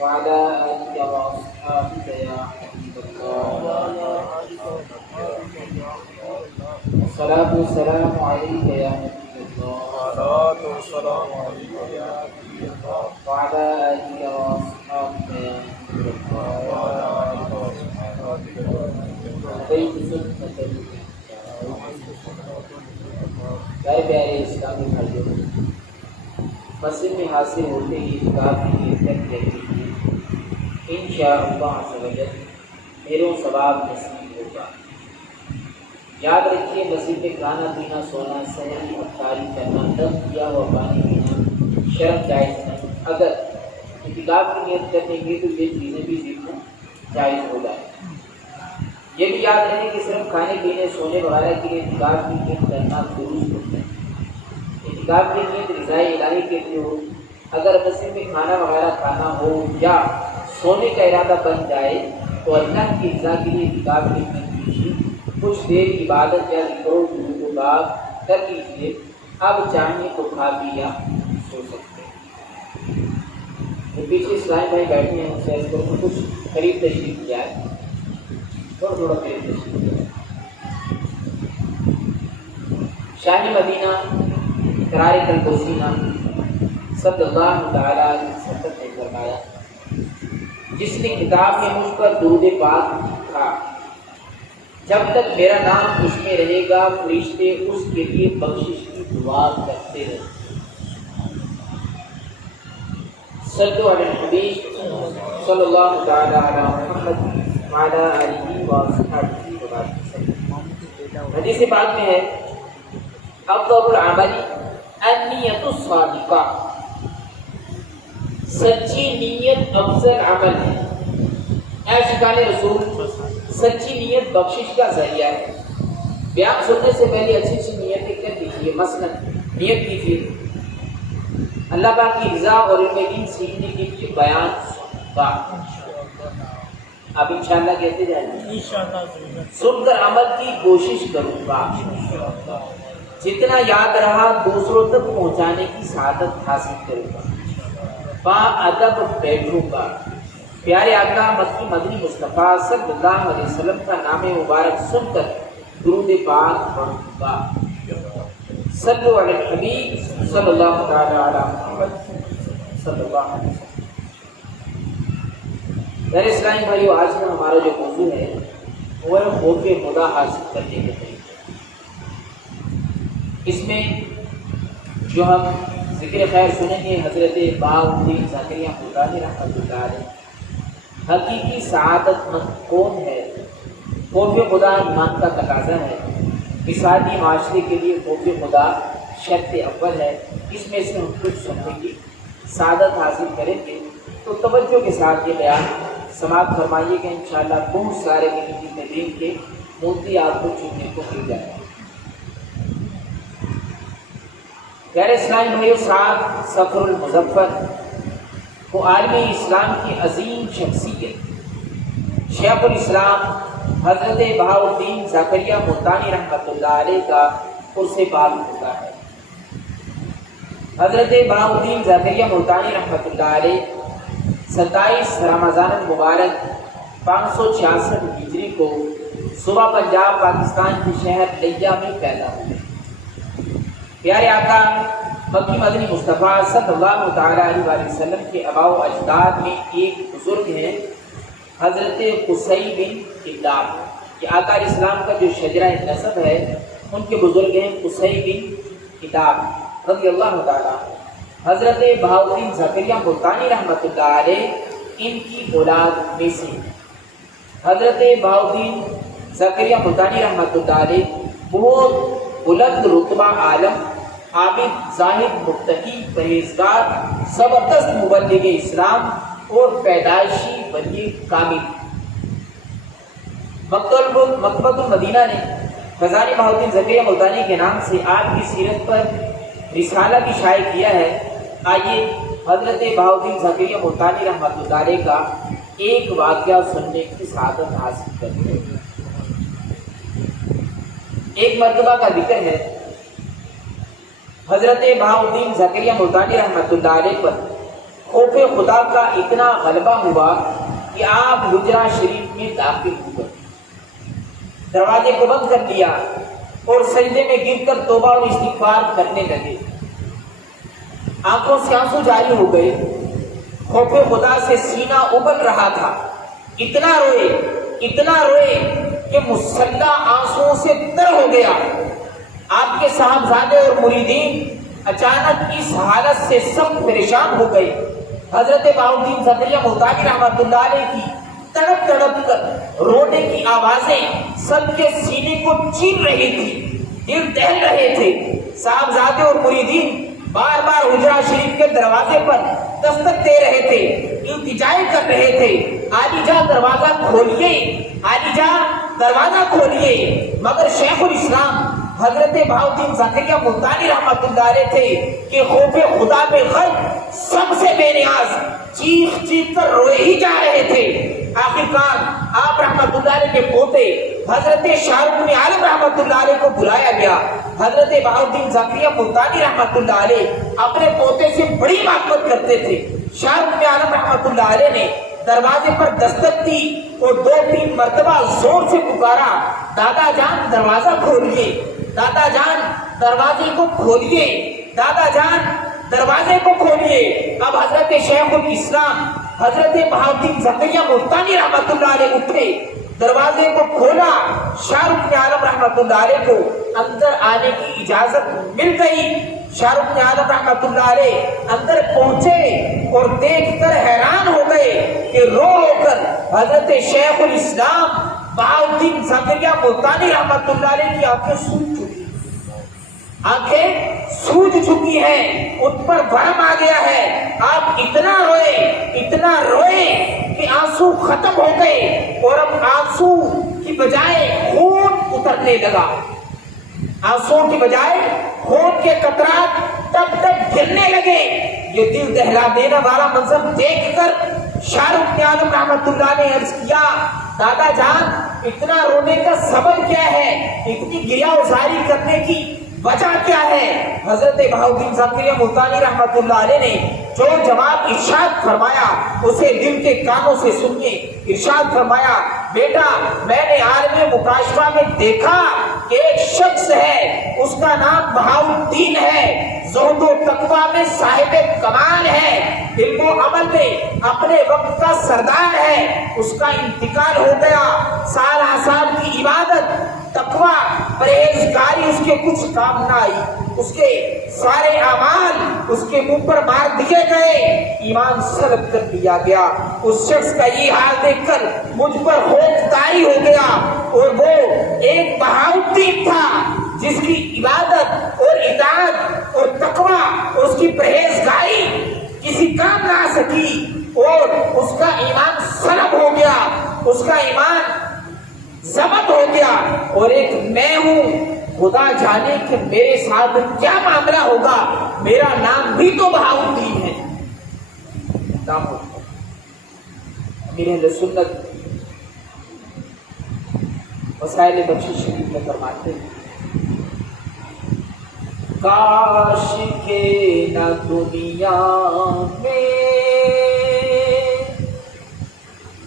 وعلى آلك وأصحابك يا حبيب الله الصلاة والسلام عليك يا نبي الله وعلى آلك وأصحابك يا نبي الله بيت سنة پیارے اسلامی بھائیوں، مسجد میں حاصل ہوتے ہی کافی دیر تک رہتی ہے، انشاءاللہ عز و جل خیر و ثواب نصیب ہوگا۔ یاد رکھیے، مسجد میں کھانا پینا، سونا، سحری افطاری کرنا، دم کیا ہوا پانی پینا شرم جائز نہیں۔ اگر اعتکاف کی نیت کریں گے تو یہ چیزیں بھی ذکر جائز ہو جائیں۔ یہ بھی یاد رہے کہ صرف کھانے پینے سونے وغیرہ کے لیے اعتکاف کی نیت کرنا درست ہوتا ہے۔ اعتکاف کی نیت رضائے الہی کے لیے ہو۔ اگر مسجد میں کھانا وغیرہ کھانا ہو یا سونے کا ارادہ بن جائے تو اللہ کی رضا کے لیے اعتکاف کی نیت کیجیے، کچھ دیر عبادت یا ذکر و باب کر لیجیے، اب چاہیے تو کھا پی یا سو سکتے ہیں۔ جو پیچھے اسلامی بھائی بیٹھے ہیں ان سے اس کو کچھ قریب تشریف کیا ہے، تھوڑا تھوڑا قریب تشریف کیا ہے۔ شاہ مدینہ قرار کلبوسینہ صلی اللہ تعالیٰ علیہ وسلم نے فرمایا، جس نے کتاب میں مجھ پر درود پاک لکھا، جب تک میرا نام اس میں رہے گا فرشتے اس کے لیے بخشش کی دعا کرتے رہے۔ صلو علی الحبیب صلی اللہ تعالیٰ علی محمد وعلی آلہ وصحبہ وسلم۔ حدیث پاک میں ہے، افضل العمل النیت الصادقہ، سچی نیت افضل عمل ہے۔ اے شکال رسول، سچی نیت بخشش کا ذریعہ ہے۔ بیان سننے سے پہلے اچھی اچھی نیتیں کر دیجیے، مثلا نیت کیجیے اللہ پاک کی رضا اور علم دین سیکھنے کے لیے بیان سنوں گا، اب انشاءاللہ کہتے جائیں گے، سن کر عمل کی کوشش کروں گا، جتنا یاد رہا دوسروں تک پہنچانے کی سعادت حاصل کروں گا، با ادب بیٹھوں گا، پیارے آقا مکی مدنی مصطفیٰ صلی اللہ علیہ وسلم کا نام مبارک سن کر درود پاک پڑھوں گا۔ صلو علی الحبیب صلی اللہ تعالیٰ علی محمد صلی اللہ علیہ وسلم۔ میرے اسلامی بھائیو، آج کا ہمارا جو موضوع ہے وہ ہے خوف خدا حاصل کرنے کے طریقے۔ اس میں جو ہم ذکر خیر سنیں گے حضرت بہاؤالدین زکریا ملتانی رحمۃ اللہ علیہ، حقیقی سعادت مند کون ہے؟ خوف خدا ایمان کا تقاضا ہے، مثالی معاشرے کے لیے خوف خدا شرط اول ہے۔ اس میں سے ہم کچھ سننے کی سعادت حاصل کریں گے، تو توجہ کے ساتھ یہ بیان سماعت فرمائیے گا، انشاءاللہ بہت سارے دین کے موتی آپ کو چننے کو مل جائے گا۔ پیارے اسلامی بھائیو، ساتھ سفر المظفر کو عالم اسلام کی عظیم شخصیت شیخ الاسلام حضرت بہاؤالدین زکریا ملتانی رحمۃ اللہ علیہ کا عرس پاک ہوتا ہے۔ حضرت بہاؤالدین زکریا ملتانی رحمۃ اللہ علیہ 27 رمضان المبارک 566 ہجری کو صوبہ پنجاب پاکستان کے شہر لیا میں پیدا ہوئے۔ پیارے آقا مکی مدنی مصطفیٰ صلی اللہ تعالیٰ علیہ وسلم کے آباء و اجداد میں ایک بزرگ ہیں حضرت قصی بن کلاب۔ یہ آقا علیہ السلام کا جو شجرہ نسب ہے ان کے بزرگ ہیں قصی بن کلاب رضی اللہ تعالیٰ۔ حضرت بہاؤالدین زکریا ملتانی رحمۃ اللہ علیہ ان کی اولاد میں سے۔ حضرت بہاؤالدین زکریا ملتانی رحمۃ اللہ علیہ بہت بلند رتبہ عالم، عابد، زاہد، متقی، پرہیزگار، زبردست مبلغ اسلام اور پیدائشی ولی کامل۔ مکتبۃ المدینہ نے فیضان بہاؤالدین زکریا ملتانی کے نام سے آپ کی سیرت پر رسالہ بھی شائع کیا ہے۔ آئیے حضرت بہاؤالدین زکریا ملتانی رحمۃ اللہ علیہ کا ایک واقعہ سننے کی سعادت حاصل کرتے ہیں۔ ایک مرتبہ کا ذکر ہے، حضرت بہاؤالدین زکریا ملتانی رحمۃ اللہ علیہ پر خوف خدا کا اتنا غلبہ ہوا کہ آپ حجرہ شریف میں داخل ہو گئے، دروازے کو بند کر دیا اور سجدے میں گر کر توبہ اور استغفار کرنے لگے۔ آنکھوں سے آنسو جاری ہو گئے، خوف خدا سے سینہ ابل رہا تھا، اتنا روئے کہ مسلح آنسوؤں سے تر ہو گیا۔ آپ کے صاحبزادے اور مریدین اچانک اس حالت سے سخت پریشان ہو گئے۔ حضرت بہاؤالدین زکریا ملتانی رحمۃ اللہ علیہ کی تڑپ تڑپ کر رونے کی آوازیں سب کے سینے کو چیر رہی تھی، دل دہل رہے تھے۔ صاحبزادے اور مریدین بار بار حجرہ شریف کے دروازے پر دستک دے رہے تھے، التجائیں کر رہے تھے، عالی جاں دروازہ کھولیے، عالی جاں دروازہ کھولیے، مگر شیخ الاسلام حضرت بہاؤالدین زکریا ملتانی رحمۃ اللہ علیہ تھے کہ خوف خدا میں غرق، سب سے بے نیاز، چیخ چیخ کر روئے ہی جا رہے تھے۔ آخرکار آپ رحمۃ اللہ علیہ کے پوتے حضرت شاہ رخ بن عالم رحمۃ اللہ علیہ کو بلایا گیا۔ حضرت بہاؤالدین زکریا ملتانی رحمۃ اللہ علیہ اپنے پوتے سے بڑی محبت کرتے تھے۔ شاہ رخ بن عالم رحمۃ اللہ علیہ نے دروازے پر دستک دی اور 2-3 مرتبہ زور سے پکارا، دادا جان دروازہ کھولیے، دادا جان دروازے کو کھولیے، دادا جان دروازے کو کھولیے۔ اب حضرت شیخ الاسلام حضرت بہاؤالدین زکریا ملتانی رحمۃ اللہ علیہ اٹھے، دروازے کو کھولا، شاہ رخ بن عالم رحمۃ اللہ علیہ کو اندر آنے کی اجازت مل گئی۔ شاہ رخ بن عالم رحمۃ اللہ علیہ اندر پہنچے اور دیکھ کر حیران ہو گئے کہ رو رو کر حضرت شیخ الاسلام بہاؤالدین زکریا ملتانی رحمۃ اللہ علیہ کی آنکھیں سوج چکی ہیں، ان پر بھرم آ گیا ہے۔ آپ اتنا روئے کہ آنسو ختم ہو گئے اور اب آنسو کی بجائے خون اترنے لگا، آنسو کی بجائے خون کے قطرات ٹپ ٹپ گرنے لگے۔ یہ دل دہلا دینے والا منظر دیکھ کر شاہ رخ بن عالم رحمۃ اللہ نے عرض کیا، دادا جان اتنا رونے کا سبب کیا ہے، اتنی گریہ ازاری کرنے کی وجہ کیا ہے؟ حضرت بہاؤالدین زکریا ملتانی رحمۃ اللہ علیہ نے جو جواب ارشاد فرمایا اسے دل کے کانوں سے سنیے۔ ارشاد فرمایا، بیٹا میں نے عالم مکاشفہ میں دیکھا کہ ایک شخص ہے، اس کا نام بہاؤالدین ہے، زہد و تقویٰ میں صاحب کمال ہے، علم و عمل میں اپنے وقت کا سردار ہے، اس کا انتقال ہو گیا۔ سال کی عبادت، تقویٰ، پرہیزگاری اس کے کچھ کام نہ آئی، اس کے سارے اعمال اس کے منہ پر مار دیے گئے، ایمان سلب کر دیا گیا۔ اس شخص کا یہ حال دیکھ کر مجھ پر خوف طاری ہو گیا، اور وہ ایک بہاؤالدین تھا جس کی عبادت اور اطاعت اور تقویٰ اور اس کی پرہیزگاری کسی کام نہ آ سکی، اور اس کا ایمان سلب ہو گیا، اس کا ایمان ضبط ہو گیا، اور ایک میں ہوں، خدا جانے کہ میرے ساتھ کیا معاملہ ہوگا، میرا نام بھی تو بہاؤالدین ہے۔ امیر اہل سنت وسائل بخشش شریف میں فرماتے ہیں، کاش کے نہ دنیا میں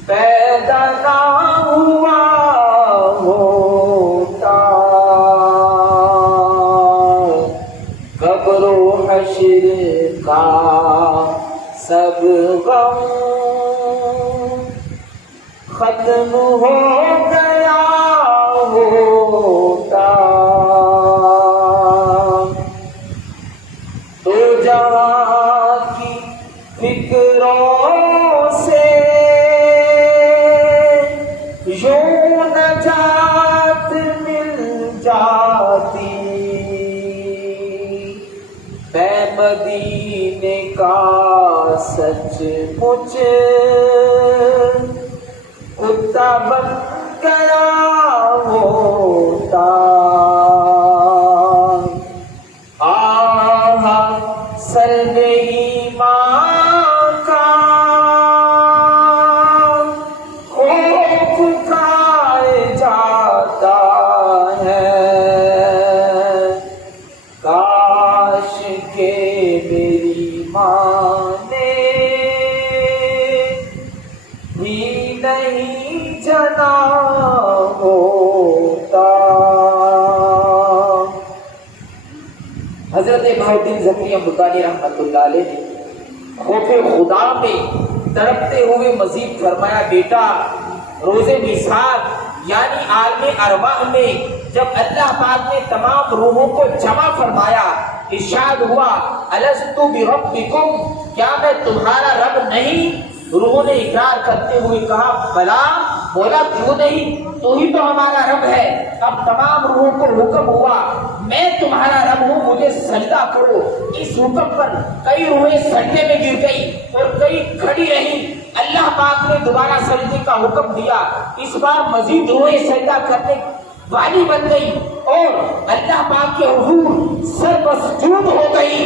پیدا نہ ہوا ہوتا، قبر و حشر کا سب غم ختم ہو گیا ہوتا، تو جہاں کی فکروں سے یوں نجات مل جاتی، میں مدینے کا سچ مچ کتا بن گیا ہوتا، سر ایمان کا خوف کھائے جاتا ہے، کاش کہ میری ماں نے جنا ہوتا۔ حضرت بہاؤالدین زکریا ملتانی رحمۃ اللہ علیہ نے خوف خدا میں تڑپتے ہوئے مزید فرمایا، بیٹا روز میثاق یعنی عالم ارواح میں جب اللہ پاک نے تمام روحوں کو جمع فرمایا، ارشاد ہوا الست بربکم، کیا میں تمہارا رب نہیں؟ روحوں نے اقرار کرتے ہوئے کہا بلا، بولا کیوں نہیں، تو ہی تو ہمارا رب ہے۔ اب تمام روحوں کو حکم ہوا میں تمہارا رب ہوں، مجھے سجدہ کرو۔ اس حکم پر کئی روحیں سجدے میں گر گئی اور کئی کھڑی رہیں۔ اللہ پاک نے دوبارہ سجدے کا حکم دیا، اس بار مزید روحیں سجدہ کرنے والی بن گئی اور اللہ پاک کے حضور سر مسجود ہو گئی۔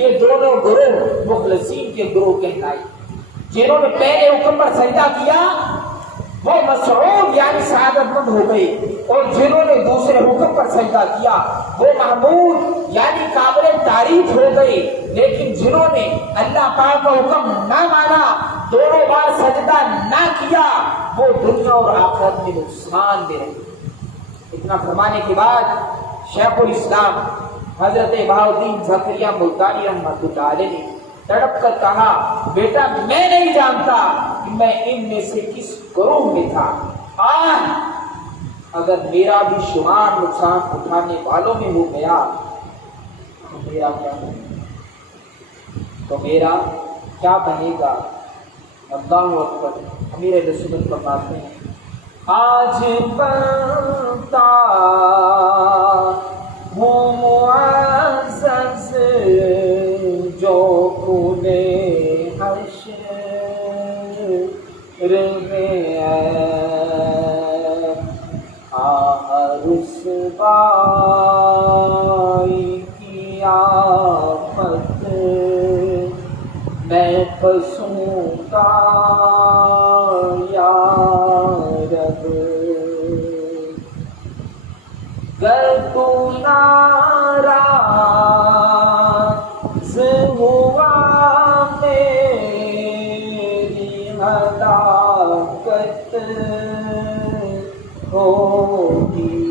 یہ دونوں گروہ مخلصین کے گروہ کہلائے۔ جنہوں نے پہلے حکم پر سجدہ کیا وہ مسعود یعنی سعادت مند ہو گئے، اور جنہوں نے دوسرے حکم پر سجدہ کیا وہ محمود یعنی قابل تعریف ہو گئے۔ لیکن جنہوں نے اللہ پاک کا حکم نہ مانا، دونوں بار سجدہ نہ کیا، وہ دنیا اور آخرت میں نقصان دے رہے۔ اتنا فرمانے کے بعد شیخ الاسلام حضرت بہاؤالدین زکریا ملتانی رحمۃ اللہ علیہ نے تڑپ کر کہا، بیٹا میں نہیں جانتا کہ میں ان میں سے کس گروہ میں تھا، اگر میرا بھی شمار نقصان اٹھانے والوں میں ہو گیا تو میرا کیا بنے گا؟ اللہ اکبر۔ امیر اہل سنت فرماتے ہیں آج بنتا ہوں معزز جو کھلے حشر میں رسوائی کی آفت میں پھنسوں گا یا رب، گر تو ناراض ہوا میری ہلاکت ہوگی،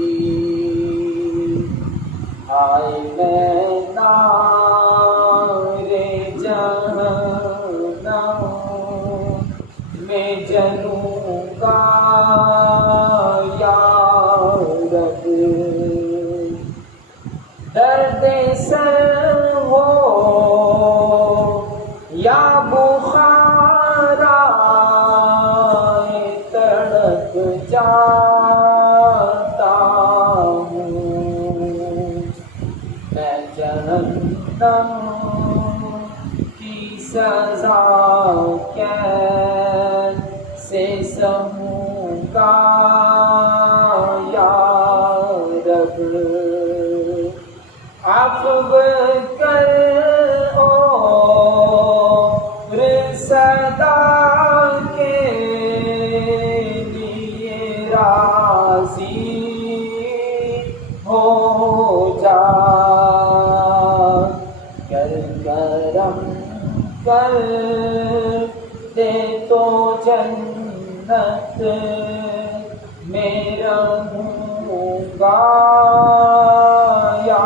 آئے میں نارے جہنم میں جلوں گا یا رب، درد سر ہو یا بخارا تڑپ جاتا ہوں، میں جہنم کی سزا کیسے سہوں گا یا رب، عفو کر اور صدا کے لیے راضی ہو جا، کر کرم کر دے تو جنت میں رہوں گا یا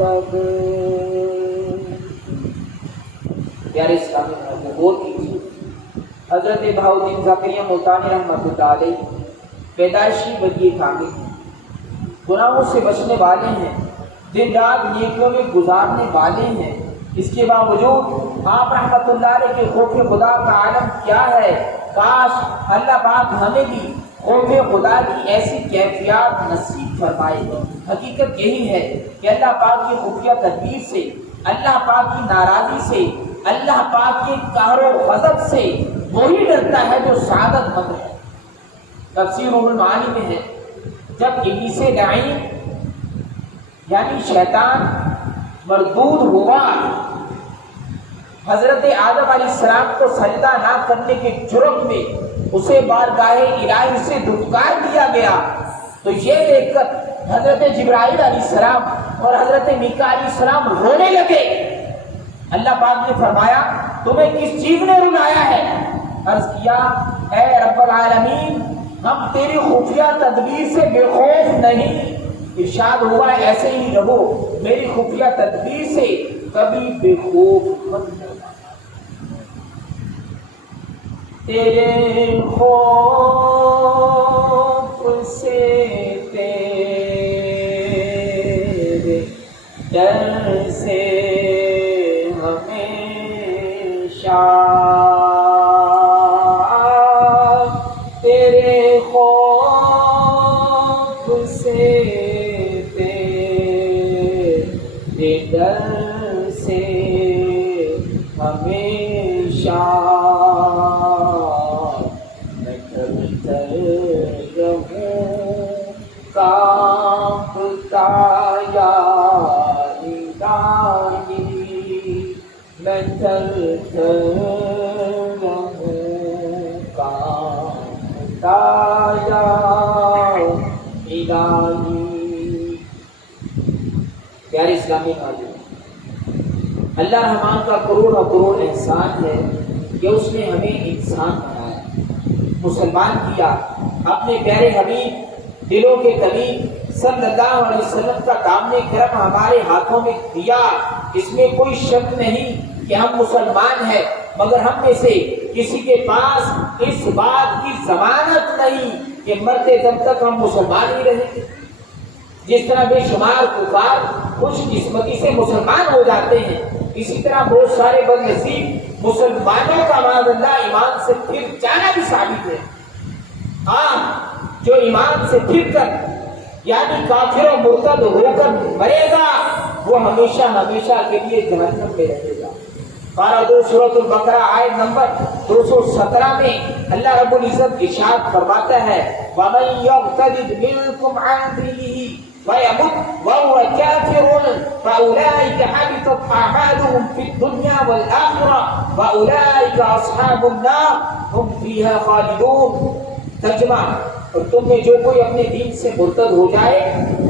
رب۔ پیارے اسلامی بھائیو، غور کیجیے، حضرت بہاؤالدین زکریا ملتانی رحمۃ اللہ علیہ پیدائشی بدی کامل ہیں، گناہوں سے بچنے والے ہیں، دن رات نیکیوں میں گزارنے والے ہیں، اس کے باوجود آپ رحمۃ اللہ علیہ کے خوف خدا کا عالم کیا ہے۔ کاش اللہ پاک ہمیں بھی خوف خدا کی ایسی کیفیات نصیب فرمائے۔ حقیقت یہی ہے کہ اللہ پاک کی خفیہ تدبیر سے، اللہ پاک کی ناراضی سے، اللہ پاک کے قہر و غضب سے وہی ڈرتا ہے جو سعادت مند ہے۔ تفسیر ام المعانی میں ہے، جب ابلیس لعین یعنی شیطان مردود ہوا، حضرت آدم علیہ السلام کو سجدہ نہ کرنے کے جرم میں اسے بارگاہ الہی سے دھتکار دیا گیا، تو یہ دیکھ کر حضرت جبرائیل علیہ السلام اور حضرت میکا علیہ السلام رونے لگے۔ اللہ پاک نے فرمایا تمہیں کس چیز نے رلایا ہے؟ عرض کیا اے رب العالمین ہم تیری خفیہ تدبیر سے بے خوف نہیں، ارشاد ہوا ایسے ہی رہو، میری خفیہ تدبیر سے کبھی بے خوف مت ہونا۔ تیرے خوف سے، تیرے ڈر سے ہمیشہ، تیرے خوف سے، تیرے ڈر سے ہمیشہ میں ڈرتا رہوں، کانپتا یا الہی، میں ڈرتا رہوں، کانپتا یا الہی۔ پیارے اسلامی بھائیو، اللہ رحمان کا کروڑ اور کروڑ احسان ہے کہ اس نے ہمیں انسان بنایا، مسلمان کیا، اپنے پیارے حبیب دلوں کے طبیب صلی اللہ علیہ وسلم کا دامن کرم ہمارے ہاتھوں میں دیا۔ اس میں کوئی شک نہیں کہ ہم مسلمان ہیں، مگر ہم میں سے کسی کے پاس اس بات کی ضمانت نہیں کہ مرتے دم تک ہم مسلمان ہی رہیں گے۔ جس طرح بے شمار کفار خوش قسمتی سے مسلمان ہو جاتے ہیں، اسی طرح بہت سارے بد نصیب مسلمانوں کا معاذ اللہ ایمان سے پھر جانا بھی ثابت ہے۔ ہاں، جو ایمان سے پھر کر یعنی کافر و مرتد ہو کر مرے گا، وہ ہمیشہ ہمیشہ کے لیے جہنم میں رہے گا۔ پارہ 2 سورۃ البقرہ آیت نمبر 217 میں اللہ رب العزت ارشاد فرماتا ہے، وَمَن يَرْتَدِدْ مِنكُمْ عَنْ دِينِهِ فَيَمُتْ وَهُوَ كَافِرٌ فَأُولَٰئِكَ حَبِطَتْ أَعْمَالُهُمْ فِي الدُّنْيَا وَالْآخِرَةِ وَأُولَٰئِكَ أَصْحَابُ النَّارِ هُمْ فِيهَا خَالِدُونَ۔ ترجمہ، اور تم میں جو کوئی اپنے دین سے مرتد ہو جائے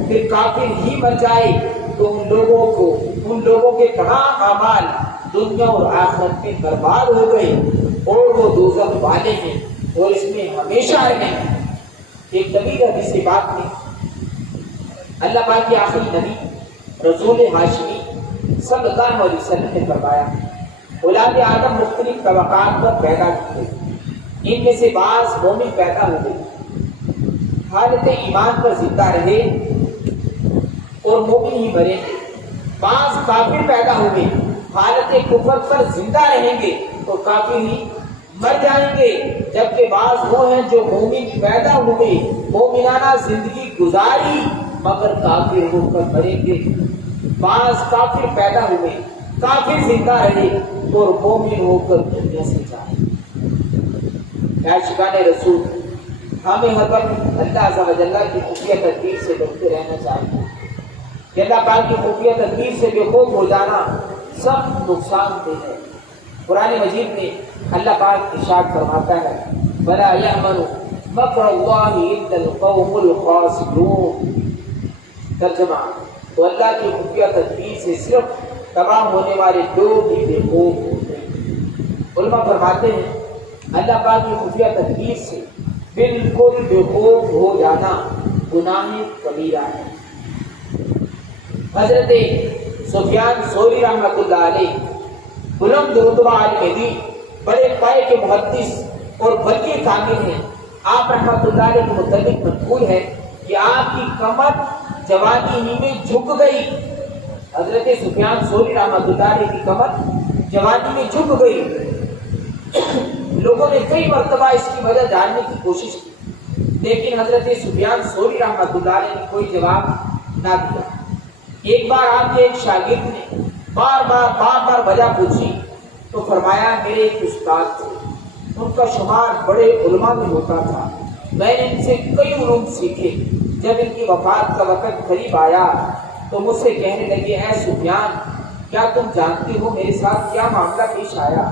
پھر کافر ہی مر جائے تو ان لوگوں کے تمام اعمال دنیا اور آخرت میں برباد ہو گئے اور وہ دوزخ والے ہیں اور اس میں ہمیشہ رہیں۔ ایک طویل حدیث بات میں اللہ پاک کے آخری نبی رسول ہاشمی صلی اللہ علیہ وسلم نے فرمایا، اولاد آدم مختلف طبقات پر پیدا ہوئے، ان میں سے بعض مومن پیدا ہوئے حالت ایمان پر زندہ رہے اور مومن ہی مریں گے، بعض کافر پیدا ہوئے حالت کفر پر زندہ رہیں گے تو کافر ہی مر جائیں گے، جبکہ بعض وہ ہیں جو مومن پیدا ہوئے، مومنانہ زندگی گزاری مگر کافر ہو کر مریں گے، بعض کافر پیدا ہوئے، کافر زندہ رہے اور مومن ہو کر دنیا سے جائیں۔ عاشقان رسول، ہمیں ہر وقت اللہ عز و جل کی خفیہ تدبیر سے ڈرتے رہنا چاہیے کہ اللہ پاک کی خفیہ تدبیر سے بے خوف ہو جانا سب نقصان دہ ہے۔ قرآن مجید میں اللہ پاک ارشاد فرماتا ہے، وَلَا يَأْمَنُ مَكْرَ اللَّهِ إِلَّا الْقَوْمُ الْخَاسِرُونَ۔ ترجمہ، تو اللہ کی خفیہ تدبیر سے صرف تباہ ہونے والے لوگ ہی بے خوف ہوتے ہیں۔ علماء فرماتے ہیں اللہ پاک کی خفیہ تدبیر سے بالکل بے خوف ہو جانا گناہ کبیرہ ہے۔ حضرت سفیان ثوری رحمۃ اللہ علیہ بلند رتبہ عالم دین، بڑے پائے کے محدث اور بلکہ کامل ہیں۔ آپ رحمۃ اللہ علیہ کے متعلق منقول ہے کہ آپ کی کمر جوانی ہی میں جھک گئی۔ حضرت سفیان ثوری رحمۃ اللہ علیہ کی کمر جوانی میں جھک گئی۔ لوگوں نے کئی مرتبہ اس کی وجہ جاننے کی کوشش کی، لیکن حضرت سفیان ثوری رحمۃ اللہ علیہ نے کوئی جواب نہ دیا۔ ایک بار آپ کے ایک شاگرد نے بار بار وجہ پوچھی تو فرمایا، میرے ایک استاد تھے، ان کا شمار بڑے علماء میں ہوتا تھا، میں نے ان سے کئی علوم سیکھے۔ جب ان کی وفات کا وقت قریب آیا تو مجھ سے کہنے لگے، اے سفیان، کیا تم جانتے ہو میرے ساتھ کیا معاملہ پیش آیا؟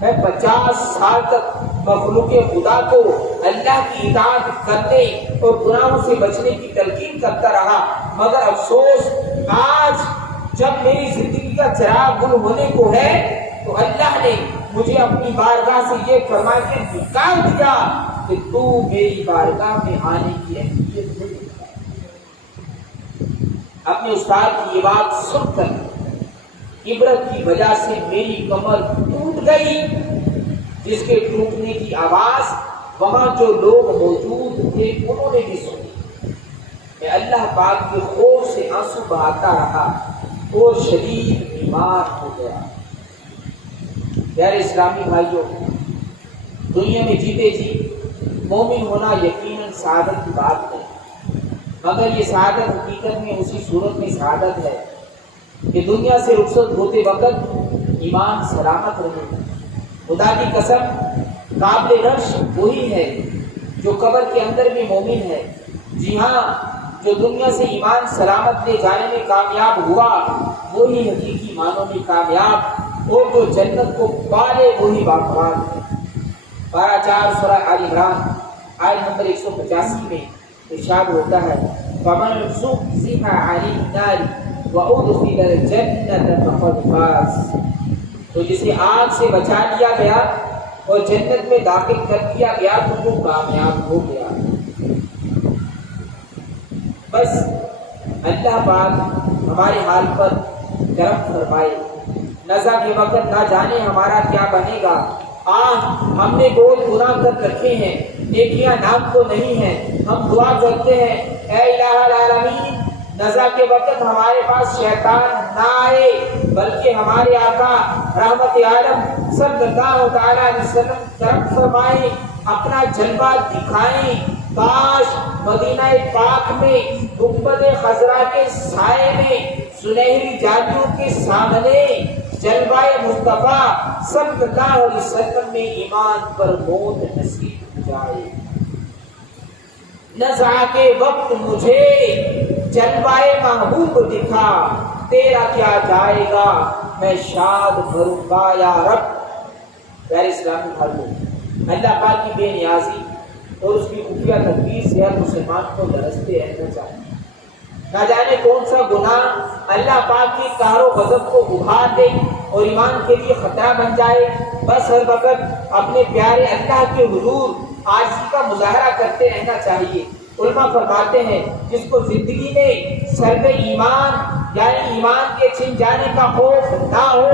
میں 50 سال تک مخلوق خدا کو اللہ کی اطاعت کرنے اور گناہوں سے بچنے کی تلقین کرتا رہا، مگر افسوس آج جب میری زندگی کا چراغ گل ہونے کو ہے تو اللہ نے مجھے اپنی بارگاہ سے یہ فرما کے نکال دیا کہ تو میری بارگاہ میں آنے کی اہمیت نہیں دیتا۔ اپنے استاد کی یہ بات سن کر عبرت کی وجہ سے میری کمر ٹوٹ گئی، جس کے ٹوٹنے کی آواز وہاں جو لوگ موجود تھے انہوں نے بھی سنی۔ میں اللہ پاک کے خوف سے آنسو بہاتا رہا اور شدید بیمار ہو گیا۔ پیارے اسلامی بھائیوں، دنیا میں جیتے جی مومن ہونا یقیناً سعادت کی بات ہے، مگر یہ سعادت حقیقت میں اسی صورت میں سعادت ہے کہ دنیا سے رخصت ہوتے وقت ایمان سلامت رہے۔ خدا کی قسم، قابل رشک وہی ہے جو قبر کے اندر بھی مومن ہے۔ جی ہاں، جو دنیا سے ایمان سلامت لے جانے میں کامیاب ہوا وہی حقیقی معنوں میں کامیاب، اور جو جنت کو پالے وہی باقرار ہے۔ پارہ 4 سورہ آل عمران آیت نمبر 185 میں ارشاد ہوتا ہے، فَمَنْ زُحْزِحَ عَنِ النَّارِ وَأُدْخِلَ الْجَنَّةَ فَقَدْ فَازَ۔ تو جسے آگ سے بچا لیا گیا اور جنت میں داخل کر دیا گیا تو وہ کامیاب ہو گیا۔ بس اللہ پاک ہمارے حال پر کرم فرمائے۔ نزا کے وقت نہ جانے ہمارا کیا بنے گا۔ ہم نے بہت گناہ کر رکھے ہیں، نیکیاں نام کو نہیں ہیں۔ ہم دعا کرتے ہیں، اے الہ العالمین، نزا کے وقت ہمارے پاس شیطان نہ آئے، بلکہ ہمارے آقا رحمت عالم صلی اللہ تعالیٰ علیہ وسلم کرم فرمائیں، اپنا جلوہ دکھائیں۔ کاش مدینہ پاک میں گنبد خضرا کے سائے میں سنہری جالیوں کے سامنے جلوہ مصطفیٰ صلی اللہ علیہ وسلم میں ایمان پر موت نصیب ہو جائے۔ نزع کے وقت مجھے جلوہ محبوب دکھا، تیرا کیا جائے گا میں شاد بھروں گا یا رب۔ پیارے اسلامی بھائیوں، اللہ پاک کی بے نیازی اور اس کی خفیہ تدبیر سے ہر مسلمان کو لرزتے رہنا چاہیے۔ نہ جانے کون سا گناہ اللہ پاک کی قہر و غضب کو ابھار دے اور ایمان کے لیے خطرہ بن جائے۔ بس ہر وقت اپنے پیارے اللہ کے حضور عاجزی کا مظاہرہ کرتے رہنا چاہیے۔ علماء فرماتے ہیں، جس کو زندگی میں سلب ایمان یعنی ایمان کے چھن جانے کا خوف نہ ہو،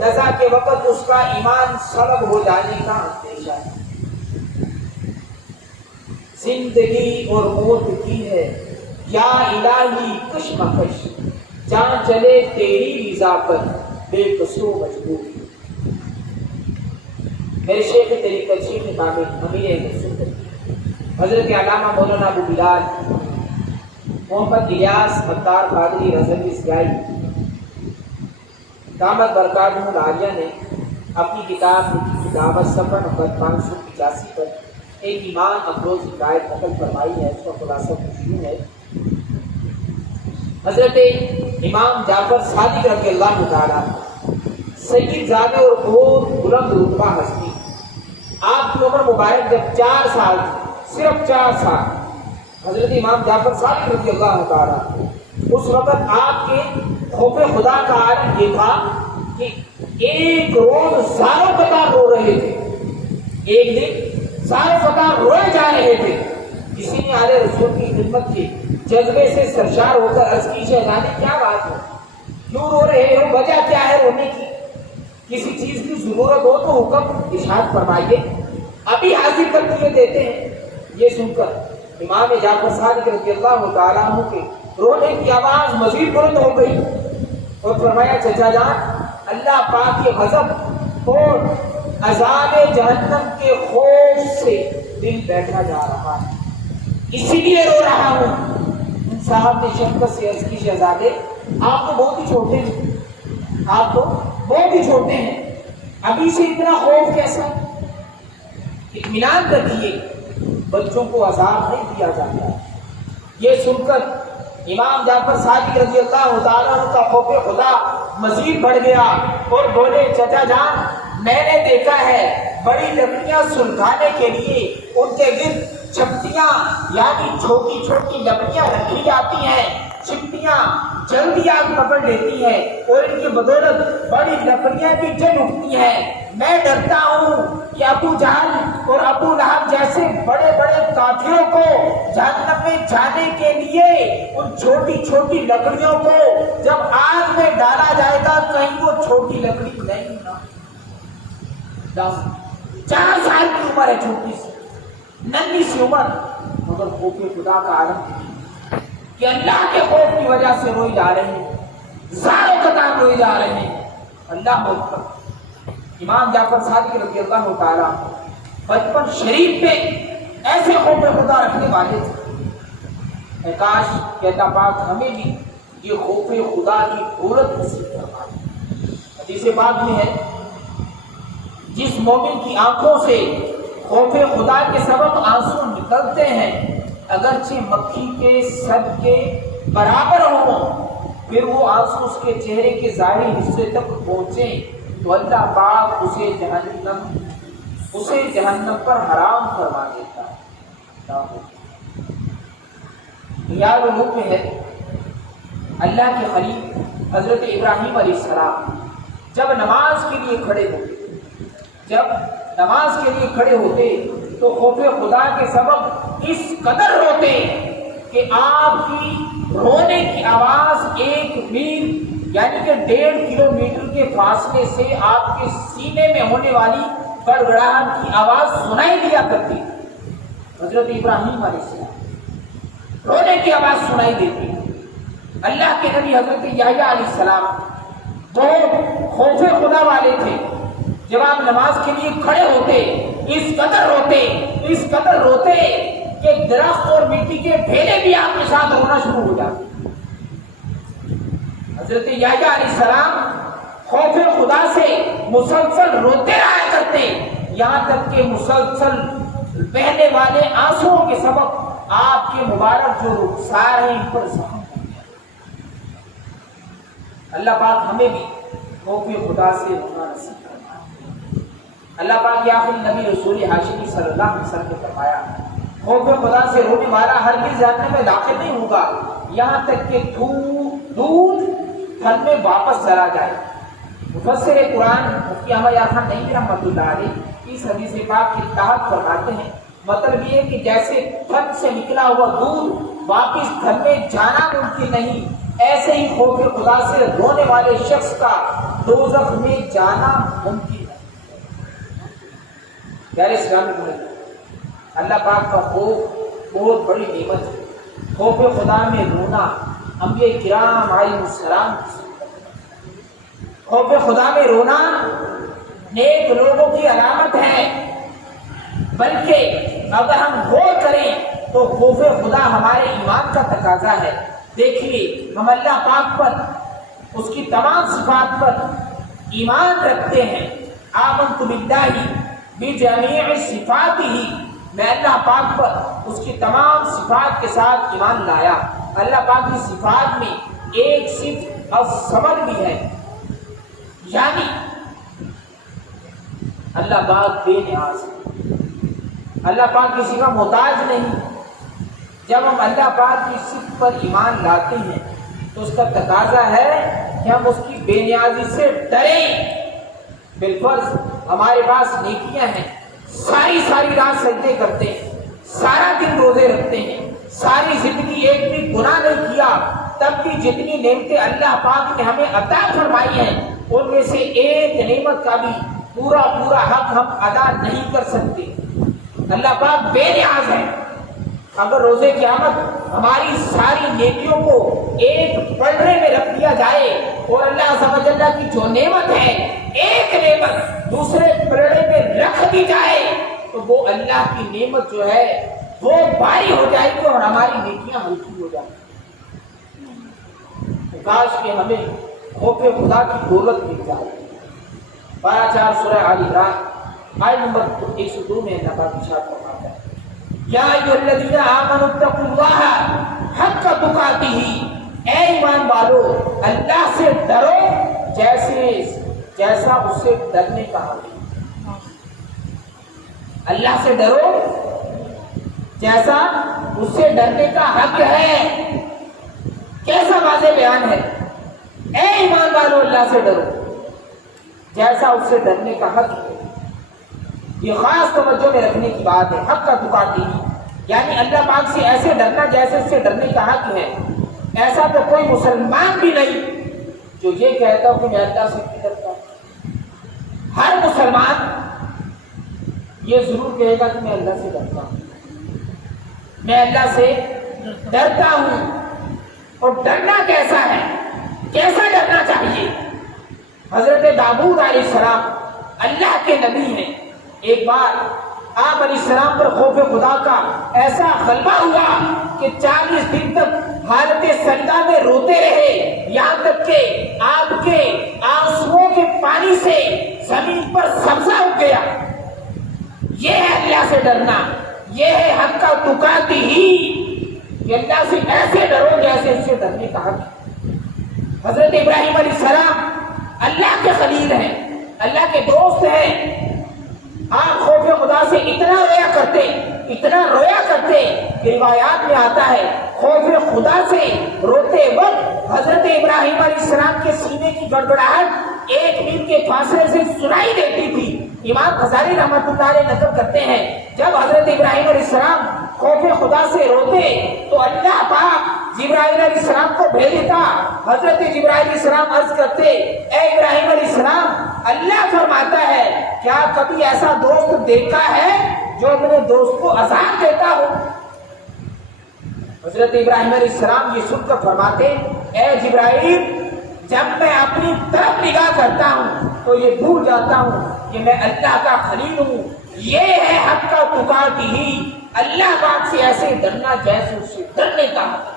نزا کے وقت اس کا ایمان سلب ہو جانے کا اندیشہ ہے۔ زندگی اور موت کی ہے یا الہی کشمکش، جان چلے تیری رضا پر بے قصو مجبوری۔ میرے شیخ طریقت شیخ کامل امیر اہل سنت حضرت علامہ مولانا ابو بلال محمد الیاس مختار قادری رضوی سیائی دامت برکاتہ العالیہ نے اپنی کتاب دعوت صفحہ نمبر 585 پر ایک ایمان افروز ہدایت نقل فرمائی ہے۔ اس کا خلاصہ کچھ یوں ہے، حضرت امام جعفر صادق رضی اللہ تعالیٰ سید زادہ اور بہت بلند رتبہ ہستی، آپ کی عمر مبارک جب 4 سال تھی، صرف 4 سال، حضرت امام جعفر صادق رضی اللہ تعالیٰ اس وقت آپ کے خوف خدا کا عالم یہ تھا کہ ایک روز ساروں قطار رو رہے تھے، ایک دن سارے قطار روئے جا رہے تھے۔ کسی نے آلے رسول کی خدمت کی جذبے سے سرشار ہو کر عرض کی، شہزادے کیا بات ہے، کیوں رو رہے ہو، وجہ کیا ہے رونے کی، کسی چیز کی ضرورت ہو تو حکم ارشاد فرمائیے، ابھی حاضر کر کے دیتے ہیں۔ یہ سن کر امام جعفر صادق رضی اللہ تعالیٰ عنہ کے رونے کی آواز مزید بلند ہو گئی اور فرمایا، چچا جان، اللہ پاک کے غضب اور عذاب جہنم کے خوف سے دل بیٹھا جا رہا ہے، اسی لیے رو رہا ہوں۔ صاحب نے شفقت سے عرض کی، شہزادے آپ تو بہت ہی چھوٹے ہیں، آپ تو بہت ہی چھوٹے ہیں، ابھی سے اتنا خوف کیسا؟ اطمینان رکھیے، بچوں کو عذاب نہیں دیا جاتا۔ یہ سن کر امام جعفر صادق رضی اللہ تعالیٰ عنہ کا خوف خدا مزید بڑھ گیا اور بولے، چچا جان، میں نے دیکھا ہے بڑی لکڑیاں سلگانے کے لیے ان کے گرد چھپتیاں یعنی چھوٹی چھوٹی لکڑیاں رکھی جاتی ہیں، چھپتیاں جلدی آگ پکڑ لیتی ہیں اور ان کی بدولت بڑی لکڑیاں بھی جل اٹھتی ہیں۔ میں ڈرتا ہوں کہ ابو جہل اور ابو لہب جیسے بڑے کافروں کو جہنم میں جانے کے لیے ان چھوٹی چھوٹی لکڑیوں کو جب آگ میں ڈالا جائے گا کہیں وہ چھوٹی لکڑی نہیں نا 4 سال کی عمر ہے، چھوٹی سی ننھی سی عمر، مگر خوف خدا کا عالم کہ اللہ کے خوف کی وجہ سے روئی جا رہے ہیں، زار و قطار روئی جا رہے ہیں۔ اللہ اکبر۔ امام جعفر صادق رضی اللہ تعالیٰ بچپن شریف پہ ایسے خوف خدا رکھنے والے تھے، کاش کہ اللہ پاک ہمیں بھی یہ خوف خدا کی دولت نصیب فرمائے۔ حدیث پاک میں ہے جس مومن کی آنکھوں سے خوف خدا کے سبب آنسو نکلتے ہیں اگرچہ مکھی کے سد کے برابر ہوں، پھر وہ آنسو اس کے چہرے کے ظاہری حصے تک پہنچیں تو اللہ پاک اسے جہنم پر حرام فرما دیتا ہے۔ یاد علوم میں ہے اللہ کے خلیل حضرت ابراہیم علیہ السلام جب نماز کے لیے کھڑے ہوتے تو خوف خدا کے سبب اس قدر روتے کہ آپ کی رونے کی آواز 1 میل یعنی کہ 1.5 کلومیٹر کے فاصلے سے آپ کے سینے میں ہونے والی گڑگڑاہٹ کی آواز سنائی دیا کرتی۔ حضرت ابراہیم علیہ السلام رونے کی آواز سنائی دیتی۔ اللہ کے نبی حضرت یحییٰ علیہ السلام بہت خوف خدا والے تھے، جب آپ نماز کے لیے کھڑے ہوتے اس قدر روتے کہ درخت اور مٹی کے ڈھیلے بھی آپ کے ساتھ رونا شروع ہو جاتے۔ حضرت یحییٰ علیہ السلام خوف خدا سے مسلسل روتے رہا کرتے، یہاں تک کہ مسلسل بہنے والے آنسوؤں کے سبب آپ کے مبارک جو رخسار ہیں ان پر زخم ہو گیا۔ اللہ پاک ہمیں بھی خوف خدا سے رونا نصیب فرمائے۔ اللہ پاک کے آخری نبی رسول ہاشمی صلی اللہ علیہ وسلم نے فرمایا خوف خدا سے رونے والا ہرگز جہنم میں داخل نہیں ہوگا یہاں تک کہ دودھ پھل میں واپس چلا جائے۔ مفسر قرآن مفتی احمد یار خان نعیمی رحمۃ اللہ علیہ اس حدیث پاک کی تحت فرماتے ہیں مطلب یہ ہے کہ جیسے پھل سے نکلا ہوا دودھ واپس گھر میں جانا ممکن نہیں، ایسے ہی خوف خدا سے رونے والے شخص کا دوزخ میں جانا ممکن ہے۔ پیارے اسلامی بھائی، اللہ پاک کا خوف بہت بڑی نعمت ہے۔ خوف خدا میں رونا انبیاء کرام علیہ السلام کی خوف خدا میں رونا نیک لوگوں کی علامت ہے، بلکہ اگر ہم غور کریں تو خوف خدا ہمارے ایمان کا تقاضا ہے۔ دیکھیے ہم اللہ پاک پر اس کی تمام صفات پر ایمان رکھتے ہیں۔ آمنت باللہ بجمیع صفاتہ، میں اللہ پاک پر اس کی تمام صفات کے ساتھ ایمان لایا۔ اللہ پاک کی صفات میں ایک صفت الصمد بھی ہے، یعنی اللہ پاک بے نیاز ہے، اللہ پاک کسی کا محتاج نہیں۔ جب ہم اللہ پاک کی صفت پر ایمان لاتے ہیں تو اس کا تقاضا ہے کہ ہم اس کی بے نیازی سے ڈریں۔ بالفرض ہمارے پاس نیکیاں ہیں، ساری رات سجدے کرتے ہیں، سارا دن روزے رکھتے ہیں، ساری زندگی ایک بھی گناہ نہیں کیا، تب بھی جتنی نعمتیں اللہ پاک نے ہمیں عطا فرمائی ہیں ان میں سے ایک نعمت کا بھی پورا حق ہم ادا نہیں کر سکتے۔ اللہ پاک بے نیاز ہے۔ اگر روز قیامت ہماری ساری نیکیوں کو ایک پلڑے میں رکھ دیا جائے اور اللہ عز و جل کی جو نعمت ہے ایک نعمت دوسرے پلڑے میں رکھ دی جائے تو وہ اللہ کی نعمت جو ہے وہ بھاری ہو جائے گی اور ہماری نیکیاں ہلکی ہو جائیں گی۔ کاش کہ ہمیں خوف خدا کی دولت مل جائے۔ 12 سورہ آل عمران آیت نمبر 102 میں اللہ پاک ارشاد فرماتا ہے یا ایھا الذین آمنوا اتقوا اللہ حق تقاتہ، اے ایمان والو اللہ سے ڈرو جیسا اس سے ڈرنے کا حق ہے۔ اللہ سے ڈرو جیسا اس سے ڈرنے کا حق ہے۔ کیسا واضح بیان ہے، اے ایمان والو اللہ سے ڈرو جیسا اس سے ڈرنے کا حق ہے۔ یہ خاص توجہ میں رکھنے کی بات ہے۔ حق کا تقاتی یعنی اللہ پاک سے ایسے ڈرنا جیسے اس سے ڈرنے کا حق ہے۔ ایسا تو کوئی مسلمان بھی نہیں جو یہ کہتا ہو کہ میں اللہ سے نہیں ڈرتا۔ ہر مسلمان یہ ضرور کہے گا کہ میں اللہ سے ڈرتا ہوں، میں اللہ سے ڈرتا ہوں۔ اور ڈرنا کیسا ہے، کیسا ڈرنا چاہیے؟ حضرت داؤد علیہ السلام اللہ کے نبی ہیں۔ ایک بار آپ علیہ السلام پر خوف خدا کا ایسا غلبہ ہوا کہ 40 دن تک حالت سجدہ میں روتے رہے، یہاں تک کہ آپ کے آنسوؤں کے پانی سے زمین پر سبزہ اگ گیا۔ یہ ہے اللہ سے ڈرنا، یہ ہے حق کا تقاتی ہی کہ اللہ سے ایسے ڈرو جیسے اس سے ڈرنے کا حق۔ حضرت ابراہیم علیہ السلام اللہ کے خلیل ہیں، اللہ کے دوست ہیں۔ آپ خوف خدا سے اتنا رویا کرتے کہ روایات میں آتا ہے خوف خدا سے روتے وقت حضرت ابراہیم علیہ السلام کے سینے کی گڑگڑاہٹ 1 میل کے فاصلے سے سنائی دیتی تھی۔ امام غزالی رحمۃ اللہ علیہ نقل کرتے ہیں جب حضرت ابراہیم علیہ السلام خوف خدا سے روتے تو اللہ پاک جبرائیل علیہ السلام کو بھیجتا۔ حضرت جبرائیل علیہ السلام عرض کرتے، اے ابراہیم علیہ السلام، اللہ فرماتا ہے کیا کبھی ایسا دوست دیکھا ہے جو اپنے دوست کو عذاب دیتا ہو؟ حضرت ابراہیم علیہ السلام یہ سن کر فرماتے، اے جبرائیل، جب میں اپنی طرف نگاہ کرتا ہوں تو یہ بھول جاتا ہوں کہ میں اللہ کا خلیل ہوں۔ یہ ہے حق کا تقاتی ہی، اللہ پاک سے ایسے ڈرنا جیسے اس سے ڈرنے کا حق۔